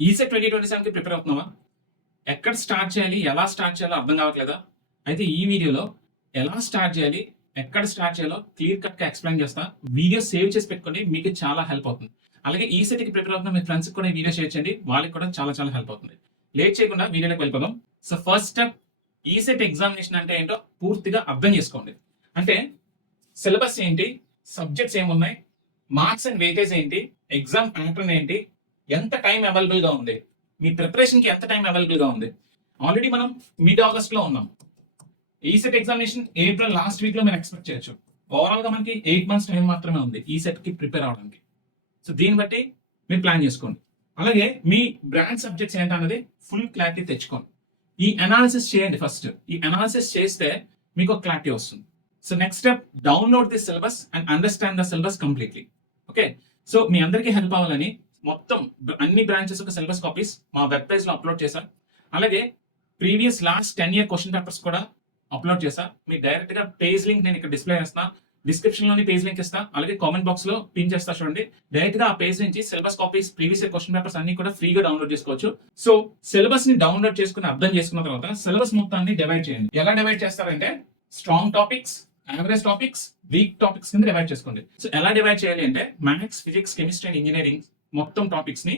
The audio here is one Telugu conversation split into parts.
ECET 2027కి prepare అవుతున్నావా? ఎక్కడ స్టార్ట్ చేయాలి, ఎలా స్టార్ట్ చేయాలో అర్థం కావట్లేదా? అయితే ఈ వీడియోలో ఎలా స్టార్ట్ చేయాలి, ఎక్కడ స్టార్ట్ చేయాలో క్లియర్ కట్‌గా ఎక్స్‌ప్లెయిన్ చేస్తా. వీడియో సేవ్ చేసి పెట్టుకోండి. మీకు చాలా హెల్ప్ అవుతుంది. అలాగే ఈసెట్‌కి ప్రిపేర్ అవుతున్న మీ ఫ్రెండ్స్‌కి కూడా ఈ వీడియో షేర్ చేయండి. వాళ్ళకి కూడా చాలా చాలా హెల్ప్ అవుతుంది. లేట్ చేయకుండా వీడియోలోకి వెళ్ళిపోదాం. So first step, ECET examination అంటే ఏంటో పూర్తిగా అర్థం చేసుకోండి. అంటే సిలబస్ ఏంటి, సబ్జెక్ట్స్ ఏమున్నాయి, మార్క్స్ అండ్ వెయిటేజ్ ఏంటి, ఎగ్జామ్ ప్యాటర్న్ ఏంటి, ఎంత టైం అవైలబుల్ గా ఉంది, మీ ప్రిపరేషన్ కి ఎంత టైం అవైలబుల్ గా ఉంది. ఆల్రెడీ మనం మిడ్ ఆగస్ట్ లో ఉన్నాం. ECET examination April last week లో మనం ఎక్స్పెక్ట్ చేయొచ్చు. ఓవరాల్ గా మనకి 8 months టైం మాత్రమే ఉంది ఈసెట్ కి ప్రిపేర్ అవడానికి. సో దీన్ని బట్టి మీరు ప్లాన్ చేసుకోండి. అలాగే మీ బ్రాంచ్ సబ్జెక్ట్స్ ఏంటన్నది ఫుల్ క్లారిటీ తెచ్చుకోండి. ఈ అనాలిసిస్ చేయండి. ఫస్ట్ ఈ అనాలిసిస్ చేస్తే మీకు ఒక క్లారిటీ వస్తుంది. So next step, download the syllabus and understand the syllabus completely. Okay, so మీ అందరికీ హెల్ప్ అవ్వాలని మొత్తం అన్ని బ్రాంచెస్ యొక్క సిలబస్ కాపీస్ మా వెబ్ పేజ్ లో అప్లోడ్ చేశాను. అలాగే previous last 10 year question papers కూడా అప్లోడ్ చేశా. మీరు డైరెక్ట్ గా పేజ్ లింక్ నేను ఇక్కడ డిస్ప్లే చేస్తా, డిస్క్రిప్షన్ లోని పేజ్ లింక్ ఇస్తా, అలాగే కామెంట్ బాక్స్ లో పిన్ చేస్తా. చూడండి, డైరెక్ట్ గా ఆ పేజ్ నుంచి syllabus copies, previous year question papers అన్ని కూడా ఫ్రీగా డౌన్లోడ్ చేసుకోవచ్చు. సో సిలబస్ ని డౌన్లోడ్ చేసుకుని అర్థం చేసుకున్న తర్వాత సిలబస్ మొత్తాన్ని డివైడ్ చేయండి. ఎలా డివైడ్ చేస్తారంటే strong topics, average topics, weak topics కింద డివైడ్ చేసుకోండి. సో ఎలా డివైడ్ చేయాలి అంటే maths, physics, chemistry and engineering మొత్తం టాపిక్స్ ని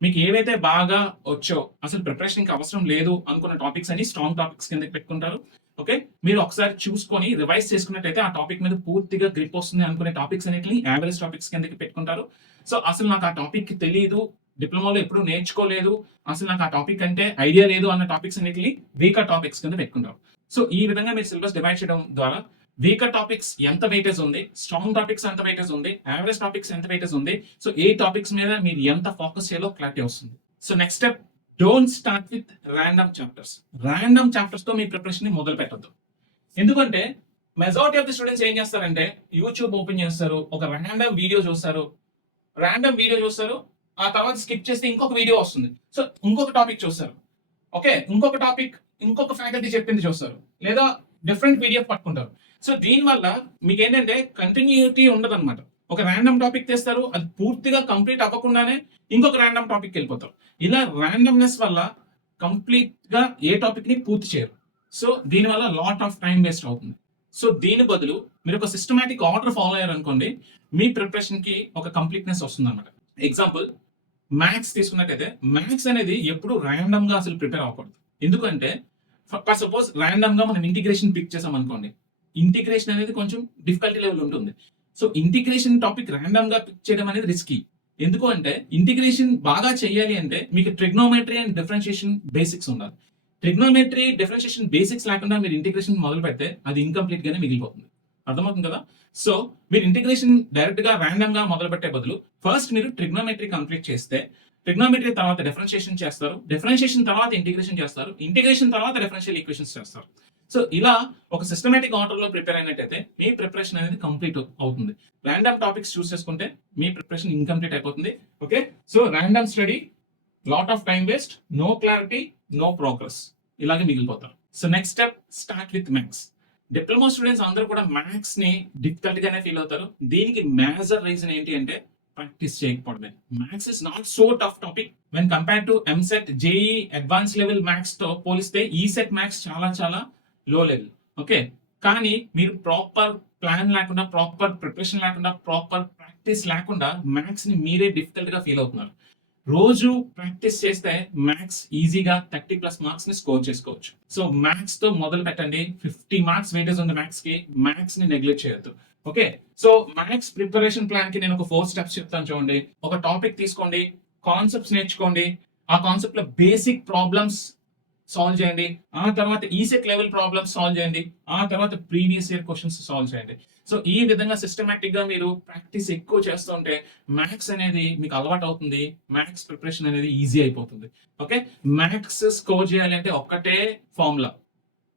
మీకు ఏవైతే బాగా వచ్చో, అసలు ప్రిపరేషన్ కి అవసరం లేదు అనుకున్న టాపిక్స్ అని స్ట్రాంగ్ టాపిక్స్ కింద పెట్టుకుంటారు. ఓకే, మీరు ఒకసారి చూసుకొని రివైజ్ చేసుకున్నట్టయితే ఆ టాపిక్ మీద పూర్తిగా గ్రిప్ వస్తుంది అనుకునే టాపిక్స్ అన్నిటిని యావరేజ్ టాపిక్స్ కిందకి పెట్టుకుంటారు. సో అసలు నాకు ఆ టాపిక్ తెలియదు, డిప్లొమాలో ఎప్పుడు నేర్చుకోలేదు, అసలు నాకు ఆ టాపిక్ అంటే ఐడియా లేదు అన్న టాపిక్స్ అన్నిటిని వీకర్ టాపిక్స్ కింద పెట్టుకుంటారు. సో ఈ విధంగా మీరు సిలబస్ డివైడ్ చేయడం ద్వారా వీకర్ టాపిక్స్ ఎంత వెయిటేజ్ ఉంది, స్ట్రాంగ్ టాపిక్స్ ఎంత వెయిటేజ్ ఉంది, యావరేజ్ టాపిక్స్ ఎంత వెయిటేజ్ ఉంది, సో ఏ టాపిక్స్ మీద మీరు ఎంత ఫోకస్ చేయాలో క్లారిటీ వస్తుంది. So next step, don't start with random chapters. Random chapters తో మీ ప్రిపరేషన్ ని మొదలు పెట్టద్దు. ఎందుకంటే మెజారిటీ ఆఫ్ ది స్టూడెంట్స్ ఏం చేస్తారంటే యూట్యూబ్ ఓపెన్ చేస్తారు, ఒక ర్యాండమ్ వీడియో చూస్తారు, ఆ తర్వాత స్కిప్ చేస్తే ఇంకొక వీడియో వస్తుంది. సో ఇంకొక టాపిక్ చూస్తారు, ఓకే, ఇంకొక టాపిక్ ఇంకొక ఫ్యాకల్టీ చెప్పింది చూస్తారు, లేదా డిఫరెంట్ పీడిఎఫ్ పట్టుకుంటారు. సో దీనివల్ల మీకు ఏంటంటే కంటిన్యూటీ ఉండదు అనమాట. ఒక ర్యాండమ్ టాపిక్ తెస్తారు, అది పూర్తిగా కంప్లీట్ అవ్వకుండానే ఇంకొక ర్యాండమ్ టాపిక్ వెళ్ళిపోతారు. ఇలా ర్యాండమ్నెస్ వల్ల కంప్లీట్ గా ఏ టాపిక్ ని పూర్తి చేయరు. సో దీనివల్ల లాట్ ఆఫ్ టైం వేస్ట్ అవుతుంది. సో దీని బదులు మీరు ఒక సిస్టమాటిక్ ఆర్డర్ ఫాలో అయ్యారనుకోండి, మీ ప్రిపరేషన్ కి ఒక కంప్లీట్నెస్ వస్తుంది అనమాట. ఎగ్జాంపుల్, మ్యాథ్స్ తీసుకున్నట్టయితే మ్యాథ్స్ అనేది ఎప్పుడు ర్యాండమ్ గా అసలు ప్రిపేర్ అవ్వకూడదు. ఎందుకంటే సపోజ్ ర్యాండమ్ గా మనం ఇంటిగ్రేషన్ పిక్ చేసాం అనుకోండి, ఇంటిగ్రేషన్ అనేది కొంచెం డిఫికల్టీ లెవెల్ ఉంటుంది. సో ఇంటిగ్రేషన్ టాపిక్ ర్యాండమ్ గా పిక్ చేయడం అనేది రిస్కీ. ఎందుకు అంటే ఇంటిగ్రేషన్ బాగా చేయాలి అంటే మీకు ట్రిగ్నోమెట్రీ అండ్ డిఫరెన్షియేషన్ బేసిక్స్ ఉండాలి. ట్రిగ్నోమెట్రీ, డిఫరెన్షియేషన్ బేసిక్స్ లేకుండా మీరు ఇంటిగ్రేషన్ మొదలు పెడితే అది ఇన్కంప్లీట్ గానే మిగిలిపోతుంది. అర్థమవుతుంది కదా? సో మీరు ఇంటిగ్రేషన్ డైరెక్ట్ గా ర్యాండమ్ గా మొదలు పెట్టే బదులు ఫస్ట్ మీరు ట్రిగ్నోమెట్రీ కంప్లీట్ చేస్తే, ట్రిగ్నోమెట్రీ తర్వాత డిఫరెన్షియేషన్ చేస్తారు, డిఫరెన్షియేషన్ తర్వాత ఇంటిగ్రేషన్ చేస్తారు, ఇంటిగ్రేషన్ తర్వాత డిఫరెన్షియల్ ఈక్వేషన్స్ చేస్తారు. సో ఇలా ఒక సిస్టమేటిక్ ఆర్డర్ లో ప్రిపేర్ అయినట్టయితే మీ ప్రిపరేషన్ అనేది కంప్లీట్ అవుతుంది. ర్యాండమ్ టాపిక్స్ చూస్ చేసుకుంటే మీ ప్రిపరేషన్ ఇన్కంప్లీట్ అయిపోతుంది. Okay, so random study, lot of time waste, no clarity, no progress, ఇలాగే మిగిలిపోతారు. So next step, start with maths. Diploma students అందరూ కూడా మ్యాథ్స్ ని డిఫికల్ట్ గానే ఫీల్ అవుతారు. దీనికి మేజర్ రీజన్ ఏంటి అంటే ప్రాక్టీస్ చేయకపోవడమే. Maths is not so tough topic when compare to EAMCET, JEE advance level maths తో పోలిస్తే ఈసెట్ మ్యాథ్స్ చాలా చాలా లో లెవెల్. ఓకే, కానీ మీరు ప్రాపర్ ప్లాన్ లేకుండా, ప్రాపర్ ప్రిపరేషన్ లేకుండా, ప్రాపర్ ప్రాక్టీస్ లేకుండా మ్యాథ్స్ ని మీరే డిఫికల్ట్ గా ఫీల్ అవుతున్నారు. రోజు ప్రాక్టీస్ చేస్తే మ్యాథ్స్ ఈజీగా 30+ మార్క్స్ ని స్కోర్ చేసుకోవచ్చు. సో మ్యాథ్స్ తో మొదలు పెట్టండి. 50 marks వెయిటేజ్ ఉంది మ్యాథ్స్ కి. మ్యాథ్స్ ని నెగ్లెక్ట్ చేయొద్దు. Okay, so maths preparation plan కి నేను ఒక 4 steps చెప్తాను చూడండి. ఒక టాపిక్ తీసుకోండి, కాన్సెప్ట్స్ నేర్చుకోండి, ఆ కాన్సెప్ట్ లో బేసిక్ ప్రాబ్లమ్స్ సాల్వ్ చేయండి, ఆ తర్వాత ఈసెట్ లెవెల్ ప్రాబ్లమ్స్ సాల్వ్ చేయండి, ఆ తర్వాత ప్రీవియస్ ఇయర్ క్వశ్చన్స్ సాల్వ్ చేయండి. సో ఈ విధంగా సిస్టమేటిక్ గా మీరు ప్రాక్టీస్ ఎక్కువ చేస్తుంటే మ్యాథ్స్ అనేది మీకు అలవాటు అవుతుంది. మ్యాథ్స్ ప్రిపరేషన్ అనేది ఈజీ అయిపోతుంది. ఓకే, మ్యాథ్స్ స్కోర్ చేయాలి అంటే ఒక్కటే ఫార్ములా,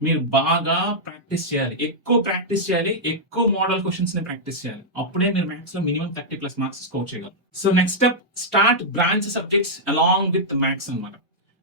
మీరు బాగా ప్రాక్టీస్ చేయాలి, ఎక్కువ ప్రాక్టీస్ చేయాలి, ఎక్కువ మోడల్ క్వశ్చన్స్ ని ప్రాక్టీస్ చేయాలి. అప్పుడే మీరు మ్యాథ్స్ లో మినిమం 30+ మార్క్స్ స్కోర్ చేయగలరు. So next step, start branch subjects along with maths అన్నమాట.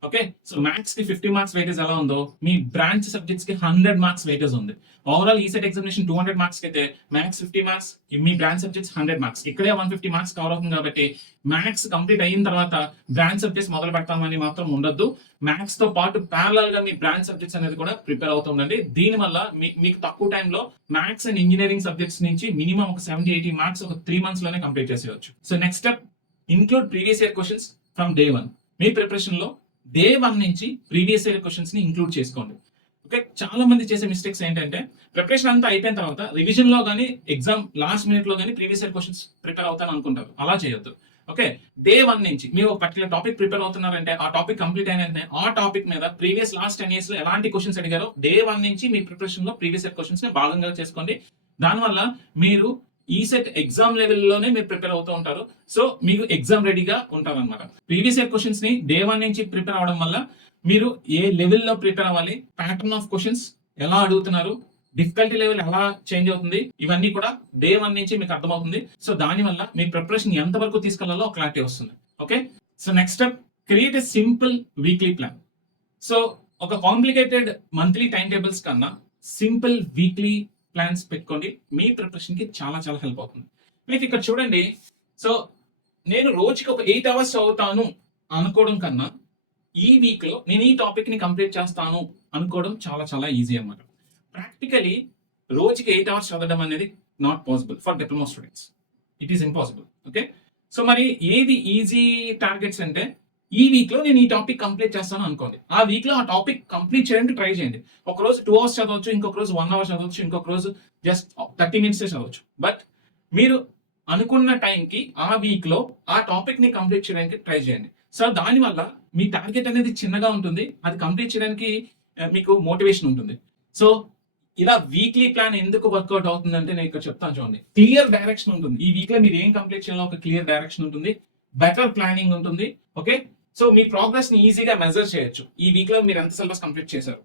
ఓకే, సో మ్యాథ్స్ కి 50 మార్క్స్ వెయిటేజ్ ఎలా ఉందో మీ బ్రాంచ్ సబ్జెక్ట్స్ కి 100 మార్క్స్ వెయిటేజ్ ఉంది. ఓవరాల్ ఈసెట్ ఎగ్జామినేషన్ 200 మార్క్స్ అయితే మ్యాథ్స్ 50 మార్క్స్, మీ బ్రాంచ్ సబ్జెక్ట్స్ 100 మార్క్స్, ఇక్కడే 150 మార్క్స్ కవర్ అవుతుంది. కాబట్టి మ్యాథ్స్ కంప్లీట్ అయిన తర్వాత బ్రాంచ్ సబ్జెక్ట్స్ మొదలు పెడతామని మాత్రం ఉండొద్దు. మ్యాథ్స్ తో పాటు ప్యారలల్ గా మీ బ్రాంచ్ సబ్జెక్ట్స్ అనేది కూడా ప్రిపేర్ అవుతుండండి. దీనివల్ల మీకు తక్కువ టైంలో మ్యాథ్స్ అండ్ ఇంజనీరింగ్ సబ్జెక్ట్స్ నుంచి మినిమం ఒక 70-80 మార్క్స్ ఒక 3 months లోనే కంప్లీట్ చేసేయచ్చు. So next step, include previous year questions from day 1. Me preparation లో డే 1 నుంచి ప్రీవియస్ ఇయర్ క్వశ్చన్స్ ని ఇంక్లూడ్ చేసుకోండి. ఓకే, చాలా మంది చేసే మిస్టేక్స్ ఏంటంటే ప్రిపరేషన్ అంతా అయిపోయిన తర్వాత రివిజన్ లో కానీ ఎగ్జామ్ లాస్ట్ మినిట్ లో కానీ ప్రీవియస్ ఇయర్ క్వశ్చన్స్ ప్రిపేర్ అవుతాను అనుకుంటారు. అలా చేయొద్దు. ఓకే, డే 1 నుంచి మీరు ఒక పర్టికులర్ టాపిక్ ప్రిపేర్ అవుతున్నారంటే ఆ టాపిక్ కంప్లీట్ అయిన వెంటనే ఆ టాపిక్ మీద ప్రీవియస్ లాస్ట్ 10 years లో ఎలాంటి క్వశ్చన్స్ అడిగారో డే 1 నుంచి మీ ప్రిపరేషన్ లో ప్రీవియస్ ఇయర్ క్వశ్చన్స్ ని భాగంగా చేసుకోండి. దానివల్ల మీరు ఈసెట్ ఎగ్జామ్ లెవెల్లోనే మీరు ప్రిపేర్ అవుతూ ఉంటారు. సో మీకు ఎగ్జామ్ రెడీగా ఉంటారు అనమాట. ప్రీవియస్ ఇయర్ క్వశ్చన్స్ ని డే 1 నుంచి ప్రిపేర్ అవడం వల్ల మీరు ఏ లెవెల్లో ప్రిపేర్ అవ్వాలి, ప్యాటర్న్ ఆఫ్ క్వశ్చన్స్ ఎలా అడుగుతున్నారు, డిఫికల్టీ లెవెల్ ఎలా చేంజ్ అవుతుంది, ఇవన్నీ కూడా డే 1 నుంచి మీకు అర్థమవుతుంది. సో దానివల్ల మీ ప్రిపరేషన్ ఎంత వరకు తీసుకెళ్లాలో క్లారిటీ వస్తుంది. Okay, so next step, create a simple weekly plan. So ఒక కాంప్లికేటెడ్ మంత్లీ టైం టేబుల్స్ కన్నా సింపుల్ వీక్లీ ప్లాన్స్ పెట్టుకోండి. మీ ప్రిపరేషన్ కి చాలా చాలా హెల్ప్ అవుతుంది. మీకు ఇక్కడ చూడండి, సో నేను రోజుకి ఒక 8 hours చదువుతాను అనుకోవడం కన్నా ఈ వీక్ లో నేను ఈ టాపిక్ ని కంప్లీట్ చేస్తాను అనుకోవడం చాలా చాలా ఈజీ అన్నమాట. ప్రాక్టికలీ రోజుకి 8 hours చదవడం అనేది not possible for diploma students. It is impossible. Okay, so మరి ఏది ఈజీ టార్గెట్స్ అంటే ఈ వీక్ లో నేను ఈ టాపిక్ కంప్లీట్ చేస్తాను అనుకోండి. ఆ వీక్ లో ఆ టాపిక్ కంప్లీట్ చేయడానికి ట్రై చేయండి. ఒక రోజు 2 hours చదవచ్చు, ఇంకొక రోజు 1 hour చదవచ్చు, ఇంకొక రోజు జస్ట్ 30 minutes చదవచ్చు. బట్ మీరు అనుకున్న టైంకి ఆ వీక్ లో ఆ టాపిక్ ని కంప్లీట్ చేయడానికి ట్రై చేయండి. సో దానివల్ల మీ టార్గెట్ అనేది చిన్నగా ఉంటుంది, అది కంప్లీట్ చేయడానికి మీకు మోటివేషన్ ఉంటుంది. సో ఇలా వీక్లీ ప్లాన్ ఎందుకు వర్కౌట్ అవుతుందంటే నేను ఇక్కడ చెప్తాను చూడండి. క్లియర్ డైరెక్షన్ ఉంటుంది. ఈ వీక్ లో మీరు ఏం కంప్లీట్ చేయాలో ఒక క్లియర్ డైరెక్షన్ ఉంటుంది, బెటర్ ప్లానింగ్ ఉంటుంది. ఓకే, సో మీ ప్రోగ్రెస్ ని ఈజీగా మెజర్ చేయొచ్చు. ఈ వీక్ లో మీరు ఎంత సిలబస్ కంప్లీట్ చేశారు.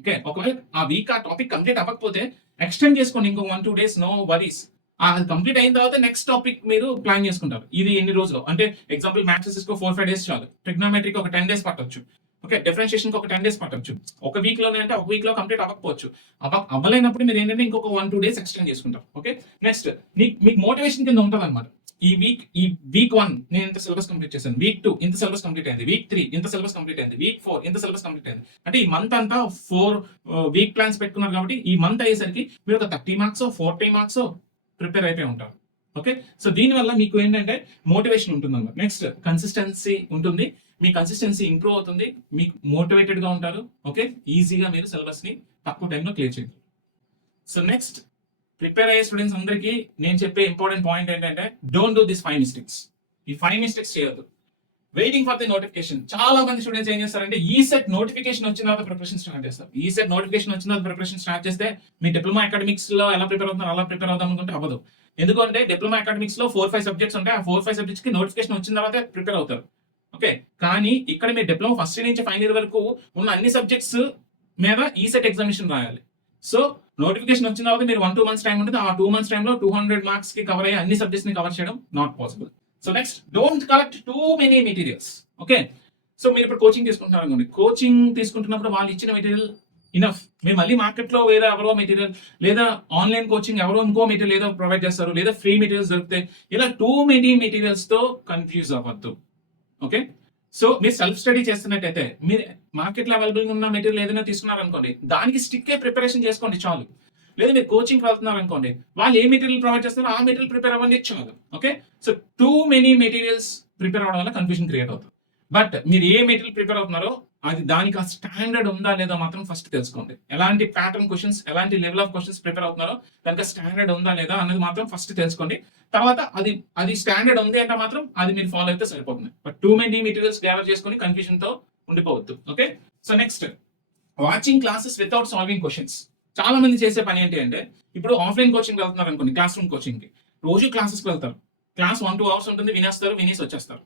ఓకే, ఒకవేళ ఆ వీక్ ఆ టాపిక్ కంప్లీట్ అవ్వకపోతే ఎక్స్టెండ్ చేసుకోండి ఇంకో 1-2 days, నో వరీస్. అది కంప్లీట్ అయిన తర్వాత నెక్స్ట్ టాపిక్ మీరు ప్లాన్ చేసుకుంటారు. ఇది ఎన్ని రోజులు అంటే ఎగ్జాంపుల్ మ్యాథ్స్ 4-5 days చాలు, ట్రిగ్నోమెట్రీకి ఒక 10 days పట్టొచ్చు. ఓకే, డిఫరెన్షియేషన్ ఒక 10 days పట్టొచ్చు. ఒక వీక్ లోనే అంటే ఒక వీక్ లో కంప్లీట్ అవ్వకపోవచ్చు. అవ్వలేనప్పుడు మీరు ఏంటంటే ఇంకొక 1-2 days ఎక్స్టెండ్ చేసుకుంటారు. ఓకే, నెక్స్ట్ మీకు మోటివేషన్ కింద ఉంటుంది అనమాట. ఈ వీక్ 1 నేను ఇంత సిలబస్ కంప్లీట్ చేశాను, వీక్ 2 ఇంత సిలబస్ కంప్లీట్ అయింది, వీక్ 3 ఇంత సిలబస్ కంప్లీట్ అయింది, వీక్ 4 ఇంత సిలబస్ కంప్లీట్ అయింది. అంటే ఈ మంత్ అంతా 4 వీక్ ప్లాన్స్ పెట్టుకున్నారు కాబట్టి ఈ మంత్ అయ్యేసరికి మీరు ఒక 30 marks 40 marks ప్రిపేర్ అయిపోయి ఉంటారు. ఓకే, సో దీనివల్ల మీకు ఏంటంటే మోటివేషన్ ఉంటుంది అన్నమాట. నెక్స్ట్ కన్సిస్టెన్సీ ఉంటుంది. మీ కన్సిస్టెన్సీ ఇంప్రూవ్ అవుతుంది, మీకు మోటివేటెడ్ గా ఉంటారు. ఓకే, ఈజీగా మీరు సిలబస్ ని తక్కువ టైంలో క్లియర్ చేయండి. సో నెక్స్ట్, ప్రిపేర్ అయ్యే స్టూడెంట్స్ అందరికీ నేను చెప్పే ఇంపార్టెంట్ పాయింట్ ఏంటంటే డోంట్ డూ దిస్ 5 mistakes. ఈ 5 mistakes చేయొద్దు. Waiting for the notification. చాలా మంది స్టూడెంట్స్ ఏం చేస్తారంటే ఈసెట్ నోటిఫికేషన్ వచ్చిన తర్వాత ప్రిపరేషన్ స్టార్ట్ చేస్తారు. ఈసెట్ నోటిఫికేషన్ వచ్చిన తర్వాత ప్రిపరేషన్ స్టార్ట్ చేస్తే మీ డిప్లొమా అకాడమిక్స్ లో ఎలా ప్రిపేర్ అవుతున్నారు అలా ప్రిపేర్ అవుదాం అనుకుంటే అవ్వదు. ఎందుకంటే డిప్లొమా అకాడమిక్స్ లో 4-5 సబ్జెక్ట్స్ ఉంటాయి. ఆ 4-5 సబ్జెక్ట్స్ కి నోటిఫికేషన్ వచ్చిన తర్వాత ప్రిపేర్ అవుతారు. ఓకే, కానీ ఇక్కడ మీ డిప్లొమా ఫస్ట్ ఇయర్ నుంచి ఫైనల్ ఇయర్ వరకు ఉన్న అన్ని సబ్జెక్ట్స్ మీద ఈసెట్ ఎగ్జామినేషన్ రాయాలి. సో నోటిఫికేషన్ వచ్చిన తర్వాత మీరు 1-2 months టైం ఉంటుంది. ఆ 2 months టైంలో 200 marks కి కవర్ అయ్యే అన్ని సబ్జెక్ట్స్ ని కవర్ చేయడం not possible. So next, don't collect two many materials. Okay, so మీరు ఇప్పుడు కోచింగ్ తీసుకుంటున్నారు అనుకోండి. కోచింగ్ తీసుకుంటున్నప్పుడు వాళ్ళు ఇచ్చిన మెటీరియల్ ఇనఫ్. మీరు మళ్ళీ మార్కెట్ లో వేరే ఎవరో మెటీరియల్ లేదా ఆన్లైన్ కోచింగ్ ఎవరో ఇంకో మెటీరియల్ ఏదో ప్రొవైడ్ చేస్తారు, లేదా ఫ్రీ మెటీరియల్స్ దొరుకుతాయి. ఇలా టూ మెనీ మెటీరియల్స్ తో కన్ఫ్యూజ్ అవ్వద్దు. ఓకే, సో మీరు సెల్ఫ్ స్టడీ చేస్తున్నట్టయితే మీరు మార్కెట్ లో అవైలబుల్ ఉన్న మెటీరియల్ ఏదైనా తీసుకున్నారు అనుకోండి, దానికి స్టిక్ ప్రిపరేషన్ చేసుకోండి చాలు. లేదా మీరు కోచింగ్ వెళ్తున్నారు అనుకోండి, వాళ్ళు ఏ మెటీరియల్ ప్రొవైడ్ చేస్తారో ఆ మెటీరియల్ ప్రిపేర్ అవ్వండి చాలు. Okay, so two many materials prepare అవడం వల్ల కన్ఫ్యూజన్ క్రియేట్ అవుతుంది. బట్ మీరు ఏ మెటీరియల్ ప్రిపేర్ అవుతున్నారో అది దానికి ఆ స్టాండర్డ్ ఉందా లేదా మాత్రం ఫస్ట్ తెలుసుకోండి. ఎలాంటి ప్యాటర్న్ క్వశ్చన్స్, ఎలాంటి లెవెల్ ఆఫ్ క్వశ్చన్స్ ప్రిపేర్ అవుతున్నారో దానికి స్టాండర్డ్ ఉందా లేదా అనేది మాత్రం ఫస్ట్ తెలుసుకోండి. తర్వాత అది స్టాండర్డ్ ఉంది అంటే మాత్రం అది మీరు ఫాలో అయితే సరిపోతుంది. But too many materials gather చేసుకొని కన్ఫ్యూజన్ తో ఉండిపోవద్దు. Okay, so next, watching classes without solving questions. చాలా మంది చేసే పని ఏంటి అంటే, ఇప్పుడు ఆఫ్లైన్ కోచింగ్ వెళ్తున్నారు అనుకోండి, క్లాస్ రూమ్ కోచింగ్ కి రోజు క్లాసెస్కి వెళ్తారు. క్లాస్ 1-2 hours ఉంటుంది, వినేస్తారు, వినేసి వచ్చేస్తారు.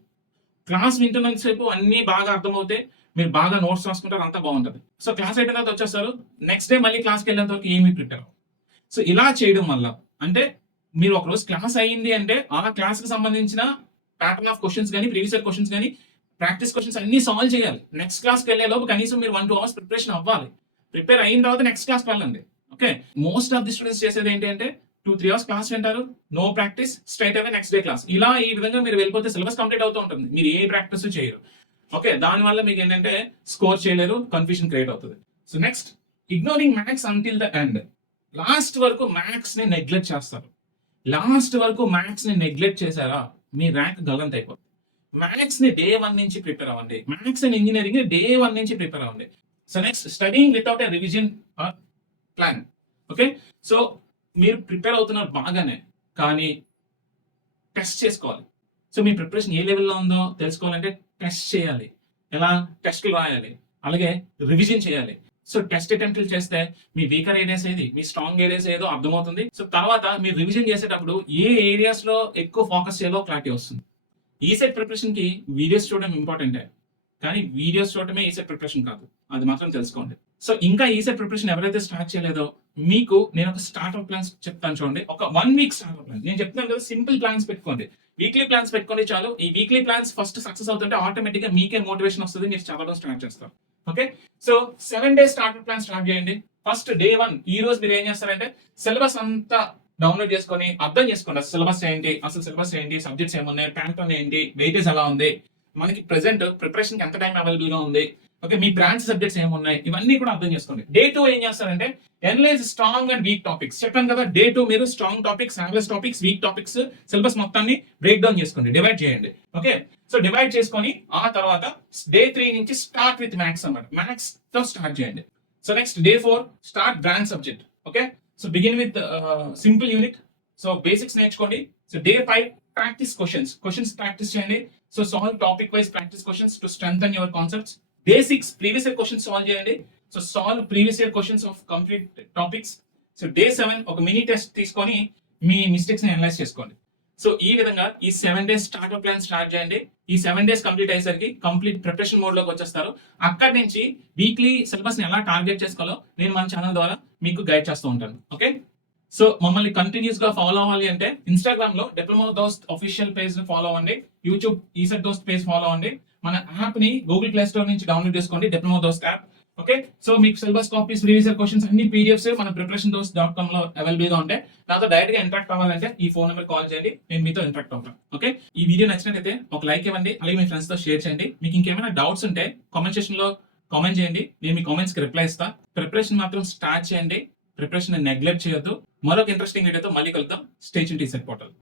క్లాస్ వింటున్నంతసేపు అన్ని బాగా అర్థమవుతే మీరు బాగా నోట్స్ రాసుకుంటారు, అంతా బాగుంటుంది. సో క్లాస్ అయిపోయిన తర్వాత వచ్చేస్తారు, నెక్స్ట్ డే మళ్ళీ క్లాస్కి వెళ్ళేంత వరకు ఏమీ ప్రిపేర్ అవ్వరు. సో ఇలా చేయడం వల్ల అంటే మీరు ఒక రోజు క్లాస్ అయ్యింది అంటే ఆ క్లాస్ కి సంబంధించిన ప్యాటర్న్ ఆఫ్ క్వశ్చన్స్ కానీ ప్రీవియస్ ఇయర్ క్వశ్చన్స్ కానీ ప్రాక్టీస్ క్వశ్చన్స్ అన్ని సాల్వ్ చేయాలి. నెక్స్ట్ క్లాస్కి వెళ్ళే లోపు కనీసం మీరు 1-2 అవర్స్ ప్రిపరేషన్ అవ్వాలి. ప్రిపేర్ అయిన తర్వాత నెక్స్ట్ క్లాస్కి వెళ్ళండి. Okay, most of the students చేసేది ఏంటంటే 2-3 అవర్స్ క్లాస్ వింటారు, నో ప్రాక్టీస్, స్ట్రైట్ అవే నెక్స్ట్ డే క్లాస్. ఇలా ఈ విధంగా మీరు వెళ్ళిపోతే సిలబస్ కంప్లీట్ అవుతూ ఉంటుంది, మీరు ఏ ప్రాక్టీస్ చేయరు. ఓకే, దానివల్ల మీకు ఏంటంటే స్కోర్ చేయలేరు, కన్ఫ్యూజన్ క్రియేట్ అవుతుంది. So next, ignoring maths until the end. Last వరకు మ్యాథ్స్ ని నెగ్లెక్ట్ చేస్తారు. లాస్ట్ వరకు మ్యాథ్స్ ని నెగ్లెక్ట్ చేశారా, మీ ర్యాంక్ గల్లంత అయిపోతుంది. మ్యాథ్స్ ని డే 1 నుంచి ప్రిపేర్ అవ్వండి. మ్యాథ్స్ అండ్ ఇంజనీరింగ్ డే 1 నుంచి ప్రిపేర్ అవ్వండి. So next, studying without a revision or plan. Okay, so మీరు ప్రిపేర్ అవుతున్నారు బాగానే, కానీ టెస్ట్ చేసుకోవాలి. సో మీ ప్రిపరేషన్ ఏ లెవెల్లో ఉందో తెలుసుకోవాలంటే టెస్ట్ చేయాలి. ఎలా? టెస్ట్లు రాయాలి, అలాగే రివిజన్ చేయాలి. సో టెస్ట్ అటెంప్ట్లు చేస్తే మీ వీకర్ ఏరియాస్ ఏది, మీ స్ట్రాంగ్ ఏరియాస్ ఏదో అర్థమవుతుంది. సో తర్వాత మీరు రివిజన్ చేసేటప్పుడు ఏ ఏరియాస్ లో ఎక్కువ ఫోకస్ చేయాలో క్లారిటీ వస్తుంది. ఈసెట్ ప్రిపరేషన్ కి వీడియోస్ చూడడం ఇంపార్టెంటే, కానీ వీడియోస్ చూడటమే ఈసెట్ ప్రిపరేషన్ కాదు, అది మాత్రం తెలుసుకోండి. సో ఇంకా ఈసెట్ ప్రిపరేషన్ ఎవరైతే స్టార్ట్ చేయలేదో మీకు నేను ఒక స్టార్టర్ ప్లాన్స్ చెప్తాను చూడండి. ఒక 1 వీక్ స్టార్టర్ ప్లాన్ నేను చెప్తాను కదా, సింపుల్ ప్లాన్స్ పెట్టుకోండి. వీక్లీ ప్లాన్స్ పెట్టుకోండి చాలు. ఈ వీక్లీ ప్లాన్స్ ఫస్ట్ సక్సెస్ అవుతుంటే ఆటోమేటిక్ గా మీకే మోటివేషన్ వస్తుంది, మీరు చదవడం స్టార్ట్ చేస్తారు. Okay, so 7 days starter plan start చేయండి. ఫస్ట్ డే 1 ఈ రోజు మీరు ఏం చేస్తారంటే సిలబస్ అంతా డౌన్లోడ్ చేసుకొని అర్థం చేసుకోండి. అసలు సిలబస్ ఏంటి, సబ్జెక్ట్స్ ఏమున్నాయి, ప్యాటర్న్ ఏంటి, వెయిటేజ్ ఎలా ఉంది, మనకి ప్రెసెంట్ ప్రిపరేషన్ కి ఎంత టైం అవైలబుల్ గా ఉంది, ఓకే, మీ బ్రాంచ్ సబ్జెక్ట్స్ ఏమున్నాయి, ఇవన్నీ కూడా అర్థం చేసుకోండి. డే 2 ఏం చేస్తారంటే analyse strong and weak topics. చెప్పాను కదా, డే 2 మీరు strong topics, average topics, weak topics syllabus మొత్తాన్ని బ్రేక్ డౌన్ చేసుకోండి, డివైడ్ చేయండి. ఓకే, సో డివైడ్ చేసుకొని ఆ తర్వాత డే 3 నుంచి స్టార్ట్ విత్ మ్యాథ్స్ అన్నమాట. మ్యాథ్స్ తో స్టార్ట్ చేయండి. So next day 4 start branch subject. Okay, so begin with simple unit. So basics నేర్చుకోండి. So day 5 practice questions practice చేయండి. So solve topic wise practice questions to strengthen your concepts. Day 6 previous year questions solve చేయండి. So solve previous year questions of complete topics. So day 7 ఒక మినీ టెస్ట్ తీసుకొని మీ మిస్టేక్స్ ని అనలైజ్ చేసుకోండి. సో ఈ విధంగా ఈ 7 days స్టార్టర్ ప్లాన్ స్టార్ట్ చేయండి. ఈ 7 days కంప్లీట్ అయ్యేసరికి కంప్లీట్ ప్రిపరేషన్ మోడ్ లోకి వచ్చేస్తారు. అక్కడి నుంచి వీక్లీ సిలబస్ ని ఎలా టార్గెట్ చేసుకోవాలో నేను మన ఛానల్ ద్వారా మీకు గైడ్ చేస్తూ ఉంటాను. ఓకే, సో మమ్మల్ని కంటిన్యూస్ గా ఫాలో అవ్వాలి అంటే ఇన్స్టాగ్రామ్ లో డిప్లొమా దోస్త్ అఫీషియల్ పేజ్ ని ఫాలో అవ్వండి. యూట్యూబ్ ఈసెట్ దోస్త్ పేజ్ ఫాలో అవ్వండి. మన యాప్ ని గూగుల్ ప్లే స్టోర్ నుంచి డౌన్లోడ్ చేసుకోండి, డిప్లొమా దోస్త్ యాప్. ఓకే, సో మీకు syllabus copies, previous year questions అన్ని పీడిఎఫ్స్ మన preparationdose.com లో అవైలబుల్ గా ఉంటాయి. నాతో డైరెక్ట్ గా ఇంటరాక్ట్ అవ్వాలంటే ఈ ఫోన్ నెంబర్ కాల్ చేయండి, నేను మీతో ఇంటరాక్ట్ అవుతాను. ఓకే, ఈ వీడియో నచ్చినట్లయితే ఒక లైక్ ఇవ్వండి, అలాగే మీ ఫ్రెండ్స్ తో షేర్ చేయండి. మీకు ఇంకేమైనా డౌట్స్ ఉంటే కామెంట్ సెక్షన్ లో కామెంట్ చేయండి, నేను మీ కామెంట్స్ కి రిప్లై ఇస్తా. ప్రిపరేషన్ మాత్రం స్టార్ట్ చేయండి, ప్రిపరేషన్ నెగ్లెక్ట్ చేయొద్దు. మరొక ఇంట్రెస్టింగ్ వీడియోతో మళ్ళీ కలుద్దాం. Stay tuned to ECET portal.